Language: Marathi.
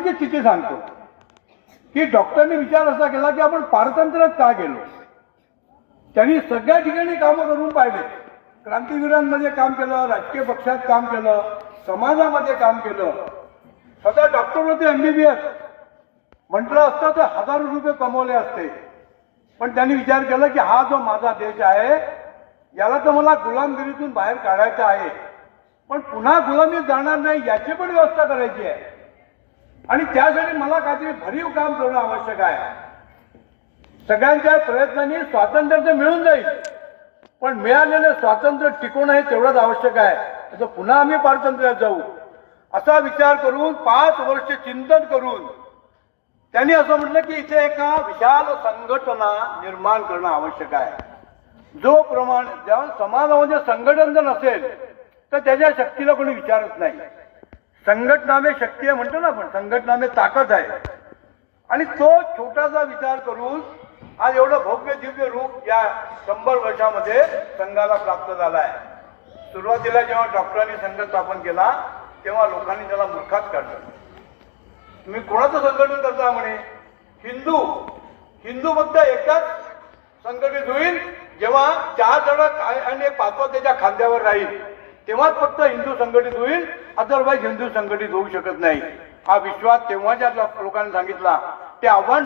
पूर्वीची स्थिती सांगतो की डॉक्टरांनी विचार असा केला की आपण पारतंत्र्यात का गेलो. त्यांनी सगळ्या ठिकाणी कामं करून पाहिले. क्रांतिवीरांमध्ये काम केलं, राजकीय पक्षात काम केलं, समाजामध्ये काम केलं. स्वतः डॉक्टर होते, MBBS. म्हटलं असतं तर हजारो रुपये कमवले असते. पण त्यांनी विचार केला की हा जो माझा देश आहे याला तर मला गुलामगिरीतून बाहेर काढायचं आहे, पण पुन्हा गुलामीत जाणार नाही याची पण व्यवस्था करायची आहे. आणि त्यासाठी मला काहीतरी भरीव काम करणं आवश्यक आहे. सगळ्यांच्या प्रयत्नांनी स्वातंत्र्य तर मिळून जाईल, पण मिळालेलं स्वातंत्र्य टिकवणं हे तेवढंच आवश्यक आहे. तर पुन्हा आम्ही पारतंत्र्यात जाऊ असा विचार करून 5 वर्ष चिंतन करून त्यांनी असं म्हटलं की इथे एका विशाल संघटना निर्माण करणं आवश्यक आहे. जो प्रमाणे जेव्हा समाजामध्ये संघटन जर नसेल तर त्याच्या शक्तीला कोणी विचारत नाही. संघटना में शक्ती आहे म्हणतो ना आपण, संघटना में ताकद आहे. आणि तो छोटासा विचार करून आज एवढं भव्य दिव्य रूप या 100 वर्षामध्ये संघाला प्राप्त झाला आहे. सुरुवातीला जेव्हा डॉक्टरांनी संघ स्थापन केला तेव्हा लोकांनी त्याला मूर्खात काढलं. तुम्ही कोणाचं संघटन करता म्हणे? हिंदू फक्त एकच संघटित होईल जेव्हा 4 जण आणि 5वा त्याच्या खांद्यावर राहील, तेव्हाच फक्त हिंदू संघटित होईल, अदरवाईज हिंदू संघटित होऊ शकत नाही. हा विश्वास तेव्हाच्या लोकांनी सांगितला. ते आव्हान